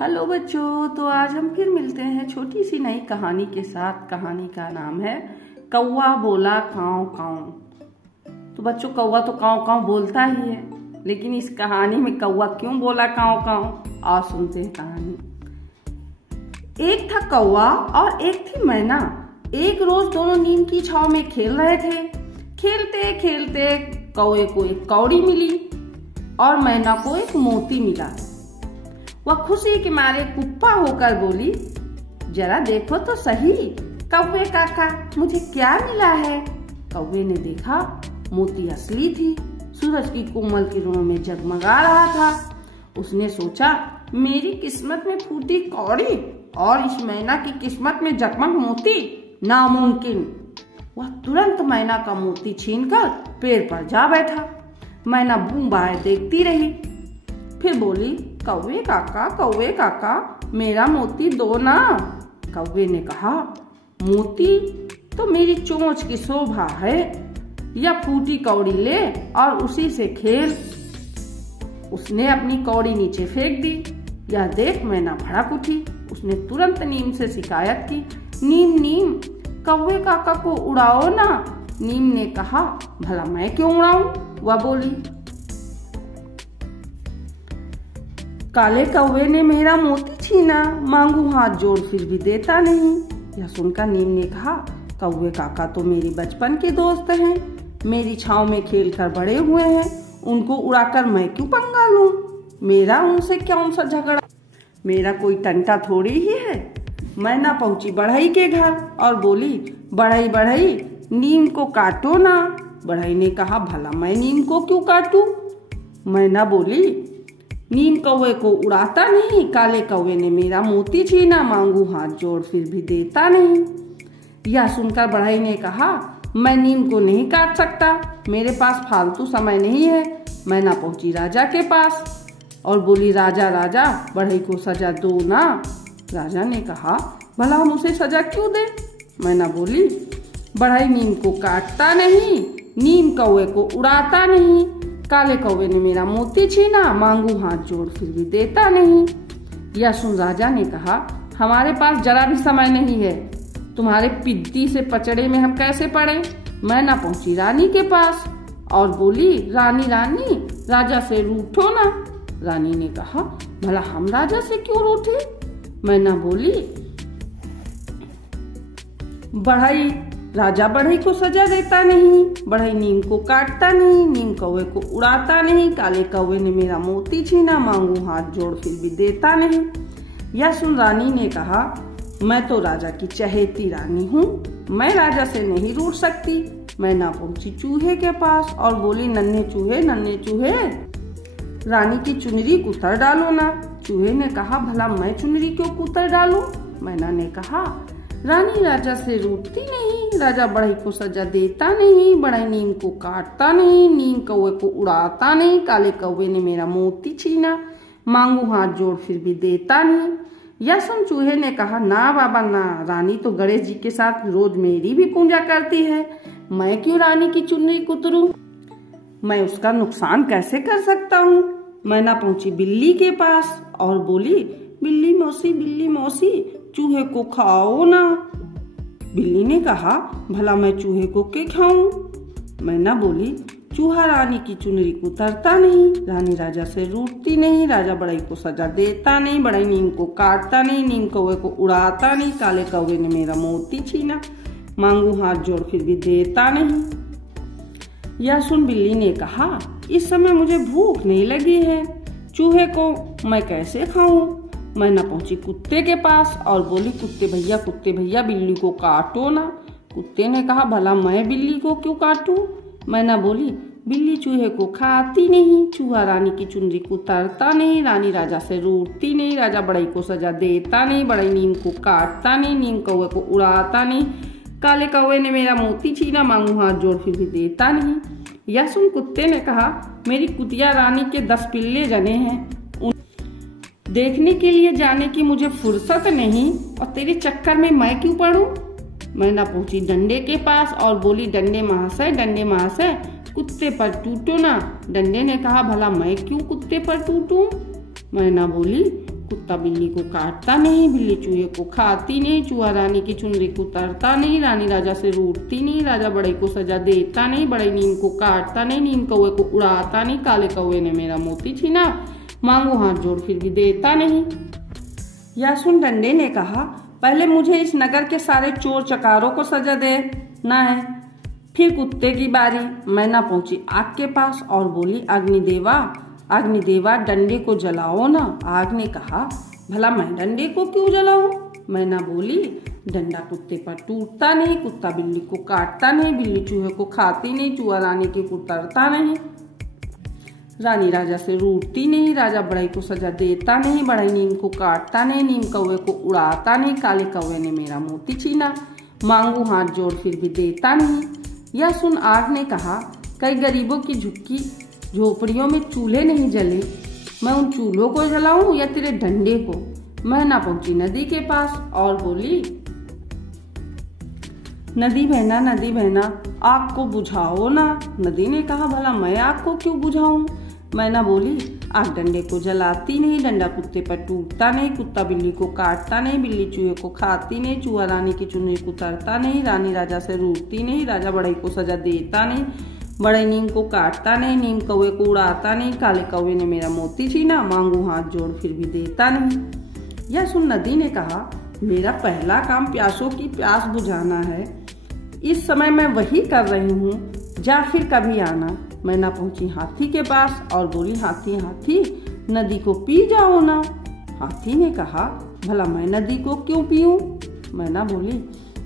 Hello बच्चों, तो आज हम फिर मिलते हैं छोटी सी नई कहानी के साथ। कहानी का नाम है कौवा बोला काव काव। तो बच्चों, कौवा तो काव काव बोलता ही है, लेकिन इस कहानी में कौवा क्यों बोला काव काव, और सुनते हैं कहानी। एक था कौवा और एक थी मैना। एक रोज दोनों नीम की छाव में खेल रहे थे। खेलते खेलते कौवे को एक कौड़ी मिली और मैना को एक मोती मिला। वह खुशी के मारे कुप्पा होकर बोली, जरा देखो तो सही कौवे काका, मुझे क्या मिला है। कौवे ने देखा, मोती असली थी, सूरज की कोमल किरणों में जगमगा रहा था। उसने सोचा, मेरी किस्मत में फूटी कौड़ी और इस मैना की किस्मत में जगमग मोती, नामुमकिन। वह तुरंत मैना का मोती छीनकर पेड़ पर जा बैठा। मैना बूम बाय देखती रही, फिर बोली, कौवे काका मेरा मोती दो ना। कौवे ने कहा, मोती तो मेरी चोंच की शोभा है, या फूटी कौड़ी ले और उसी से खेल। उसने अपनी कौड़ी नीचे फेंक दी। यह देख मैना भड़क उठी। उसने तुरंत नीम से शिकायत की, नीम कौवे काका को उड़ाओ ना। नीम ने कहा, भला मैं क्यों उड़ाऊं। वह बोली, काले कौवे ने मेरा मोती छीना, मांगू हाथ जोड़ फिर भी देता नहीं। यह सुनकर नीम ने कहा, कौवे काका तो मेरी बचपन के दोस्त हैं, मेरी छांव में खेलकर बड़े हुए हैं, उनको उड़ाकर मैं क्यों पंगा लूं। मेरा उनसे कौन सा झगड़ा, मेरा कोई टंटा थोड़ी ही है। मैना पहुंची बढ़ई के घर और बोली, बढ़ई नीम को काटो ना। बढ़ई ने कहा, भला मैं नीम को क्यों काटूं। मैना बोली, नीम कौवे को उड़ाता नहीं, काले कौवे ने मेरा मोती छीना, मांगू हाथ जोड़ फिर भी देता नहीं। यह सुनकर बढ़ई ने कहा, मैं नीम को नहीं काट सकता, मेरे पास फालतू समय नहीं है। मैना पहुंची राजा के पास और बोली, राजा बढ़ई को सजा दो ना। राजा ने कहा, भला हम उसे सजा क्यों दे। मैना बोली, बढ़ई नीम को काटता नहीं, नीम कौवे को उड़ाता नहीं, काले कौवे ने मेरा मोती छीना, मांगू हाथ जोड़ फिर भी देता नहीं। यह सुन राजा ने कहा, हमारे पास जरा भी समय नहीं है, तुम्हारे पिद्दी से पचड़े में हम कैसे पड़े। मैना पहुंची रानी के पास और बोली, रानी राजा से रूठो ना। रानी ने कहा, भला हम राजा से क्यों रूठे। मैना बोली, राजा बढ़ई को सजा देता नहीं, बढ़ई नीम को काटता नहीं, नीम कौवे को उड़ाता नहीं, काले कौवे ने मेरा मोती छीना, मांगू हाथ जोड़ फिर भी देता नहीं। यह सुन रानी ने कहा, मैं तो राजा की चहेती रानी हूँ, मैं राजा से नहीं रूठ सकती। मैना पहुंची चूहे के पास और बोली, नन्हे चूहे रानी की चुनरी कुतर डालो ना। चूहे ने कहा, भला मैं चुनरी क्यों कुतर डालूं। मैना ने कहा, रानी राजा से रूठती नहीं, राजा बढ़ई को सजा देता नहीं, बढ़ई नीम को काटता नहीं, नीम कौवे को उड़ाता नहीं, काले कौवे ने मेरा मोती छीना, मांगू हाथ जोड़ फिर भी देता नहीं। यह सुन चूहे ने कहा, ना बाबा ना, रानी तो गणेश जी के साथ रोज मेरी भी पूजा करती है, मैं क्यों रानी की चुनरी कुतरूं, मैं उसका नुकसान कैसे कर सकता हूँ। मैना पहुंची बिल्ली के पास और बोली, बिल्ली मौसी चूहे को खाओ ना। बिल्ली ने कहा, भला मैं चूहे को क्या खाऊं। मैना बोली, चूहा रानी की चुनरी कुतरता नहीं, रानी राजा से रूठती नहीं, राजा बढ़ई को सजा देता नहीं, बढ़ई नीम को काटता नहीं, नीम कौवे को उड़ाता नहीं, काले कौवे ने मेरा मोती छीना, मांगू हाथ जोड़ फिर भी देता नहीं। यह सुन बिल्ली ने कहा, इस समय मुझे भूख नहीं लगी है, चूहे को मैं कैसे खाऊं। मैना पहुंची कुत्ते के पास और बोली, कुत्ते भैया बिल्ली को काटो ना। कुत्ते ने कहा, भला मैं बिल्ली को क्यों काटूं। मैना बोली, बिल्ली चूहे को खाती नहीं, चूहा रानी की चुनरी कुतरता नहीं, रानी राजा से रूठती नहीं, राजा बढ़ई को सजा देता नहीं, बढ़ई नीम को काटता नहीं, नीम कौवे को उड़ाता नहीं, काले कौवे ने मेरा मोती छीना, मांगू हाथ जोड़ फिर भी देता नहीं। यह सुन कुत्ते ने कहा, मेरी कुतिया रानी के 10 पिल्ले जने हैं, देखने के लिए जाने की मुझे फुर्सत नहीं, और तेरे चक्कर में मैं क्यों पड़ूं। मैना पहुंची डंडे के पास और बोली, डंडे महाशय कुत्ते पर टूटो ना। डंडे ने कहा, भला मैं क्यों कुत्ते पर टूटूं। मैना बोली, कुत्ता बिल्ली को काटता नहीं, बिल्ली चूहे को खाती नहीं, चूहा रानी की चुनरी को उतारता नहीं, रानी राजा से रूठती नहीं, राजा बढ़ई को सजा देता नहीं, बढ़ई नीम को काटता नहीं, नीम कौवे को उड़ाता नहीं, काले कौवे ने मेरा मोती छीना, मांगू हाथ जोड़ फिर भी देता नहीं। यह सुन डंडे ने कहा, पहले मुझे इस नगर के सारे चोर चकारों को सजा देना है। फिर कुत्ते की बारी। मैना पहुंची आग के पास और बोली, अग्निदेवा डंडे को जलाओ ना। आग ने कहा, भला मैं डंडे को क्यों जलाऊं? मैना बोली, डंडा कुत्ते पर टूटता नहीं, कुत्ता बिल्ली को काटता नहीं, बिल्ली चूहे को खाती नहीं, चूहा रानी के कुतरता नहीं, रानी राजा से रूठती नहीं, राजा बढ़ई को सजा देता नहीं, बढ़ई नीम को काटता नहीं, नीम कौवे को उड़ाता नहीं, काले कौवे ने मेरा मोती छीना, मांगू हाथ जोड़ फिर भी देता नहीं। यह सुन आग ने कहा, कई गरीबों की झुग्गी झोपड़ियों में चूल्हे नहीं जले, मैं उन चूल्हों को जलाऊं या तेरे डंडे को? मैना पहुंची नदी के पास और बोली, नदी बहना आग को बुझाओ ना। नदी ने कहा, भला मैं आग को क्यों बुझाऊं? मैना बोली, आग डंडे को जलाती नहीं, डंडा कुत्ते पर टूटता नहीं, कुत्ता बिल्ली को काटता नहीं, बिल्ली चूहे को खाती नहीं, चूहा रानी की चुनरी को उतारता नहीं, रानी राजा से रूठती नहीं, राजा बढ़ई को सजा देता नहीं, बढ़ई नीम को काटता नहीं, नीम कौवे को उड़ाता नहीं, काले कौवे ने मेरा मोती छीना, मांगू हाथ जोड़ फिर भी देता नहीं। यह सुन नदी ने कहा, मेरा पहला काम प्यासों की प्यास बुझाना है, इस समय मैं वही कर रही हूँ, जा फिर कभी आना। मैना पहुंची हाथी के पास और बोली, हाथी नदी को पी जाओ ना। हाथी ने कहा, भला मैं नदी को क्यों पीऊं? मैना बोली,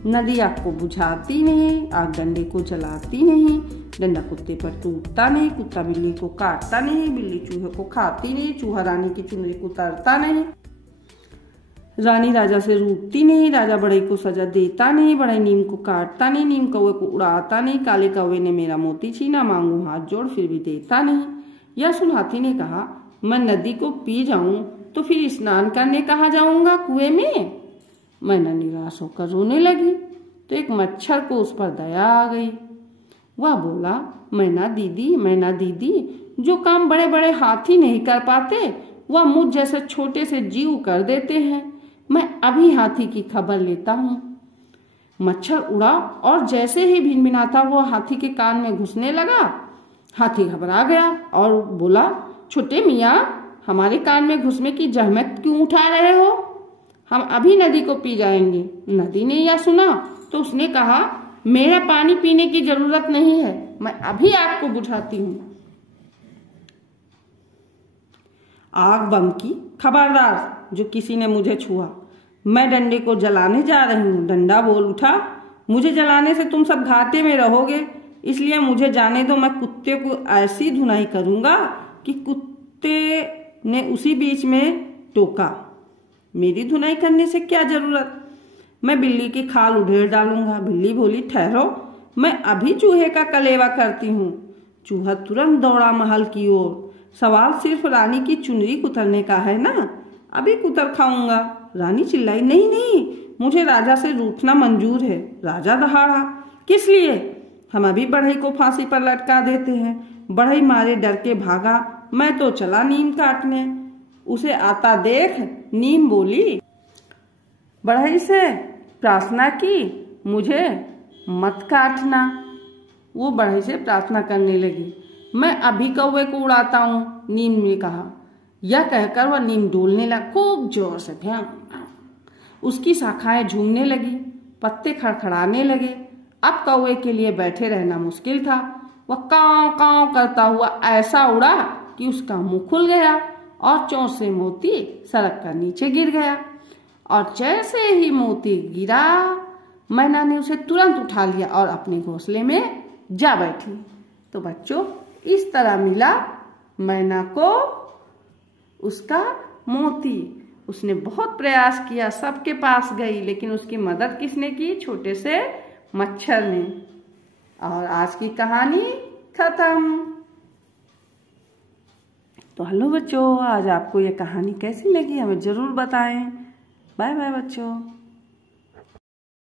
नदी आग को बुझाती नहीं, आग डंडे को जलाती नहीं, डंडा कुत्ते पर टूटता नहीं, कुत्ता बिल्ली को काटता नहीं, बिल्ली चूहे को खाती नहीं, चूहा रानी की चुनरी को उतारता नहीं, रानी राजा से रूठती नहीं, राजा बढ़ई को सजा देता नहीं, बढ़ई नीम को काटता नहीं, नीम कौवे को उड़ाता नहीं, काले कौवे ने मेरा मोती छीना, मांगू हाथ जोड़ फिर भी देता नहीं। यह सुन हाथी ने कहा, मैं नदी को पी जाऊं तो फिर स्नान करने कहाँ जाऊंगा? कुएं में? मैना निराश होकर रोने लगी तो एक मच्छर को उस पर दया आ गई। वह बोला, मैना दीदी, जो काम बड़े बड़े हाथी नहीं कर पाते वह मुझ जैसे छोटे से जीव कर देते हैं, मैं अभी हाथी की खबर लेता हूँ। मच्छर उड़ा और जैसे ही भिनभिनाता हुआ हाथी के कान में घुसने लगा, हाथी घबरा गया और बोला, छोटे मियाँ, हमारे कान में घुसने की जहमत क्यों उठा रहे हो? हम अभी नदी को पी जाएंगे। नदी ने यह सुना तो उसने कहा, मेरा पानी पीने की जरूरत नहीं है, मैं अभी आग को बुझाती हूँ। आग बम की, खबरदार जो किसी ने मुझे छुआ, मैं डंडे को जलाने जा रही हूँ। डंडा बोल उठा, मुझे जलाने से तुम सब घाटे में रहोगे, इसलिए मुझे जाने दो, मैं कुत्ते को ऐसी धुनाई करूंगा कि कुत्ते ने उसी बीच में टोका, मेरी धुनाई करने से क्या जरूरत, मैं बिल्ली की खाल उधेड़ डालूंगा। बिल्ली बोली, ठहरो, मैं अभी चूहे का कलेवा करती हूँ। चूहा तुरंत दौड़ा महल की ओर, सवाल सिर्फ रानी की चुनरी कुतरने का है ना, अभी कुतर खाऊंगा। रानी चिल्लाई, नहीं, मुझे राजा से रूठना मंजूर है। राजा दहाड़ा, किस लिए? हम अभी बढ़ई को फांसी पर लटका देते हैं। बढ़ई मारे डर के भागा, मैं तो चला नीम काटने। उसे आता देख नीम बोली, बढ़ई से प्रार्थना की, मुझे मत काटना। वो बढ़ई से प्रार्थना करने लगी, मैं अभी कौवे को उड़ाता हूँ, नीम ने कहा। यह कहकर वह नीम डोलने लगा खूब जोर से, उसकी शाखाएं झूमने लगी, पत्ते खड़खड़ाने लगे। अब कौवे के लिए बैठे रहना मुश्किल था। वह कांव कांव करता हुआ ऐसा उड़ा कि उसका मुंह खुल गया और चोंच से मोती सड़क कर नीचे गिर गया। और जैसे ही मोती गिरा, मैना ने उसे तुरंत उठा लिया और अपने घोंसले में जा बैठी। तो बच्चों, इस तरह मिला मैना को उसका मोती। उसने बहुत प्रयास किया, सबके पास गई, लेकिन उसकी मदद किसने की? छोटे से मच्छर ने। और आज की कहानी खत्म। तो हेलो बच्चों, आज आपको ये कहानी कैसी लगी हमें जरूर बताएं। बाय बाय बच्चों।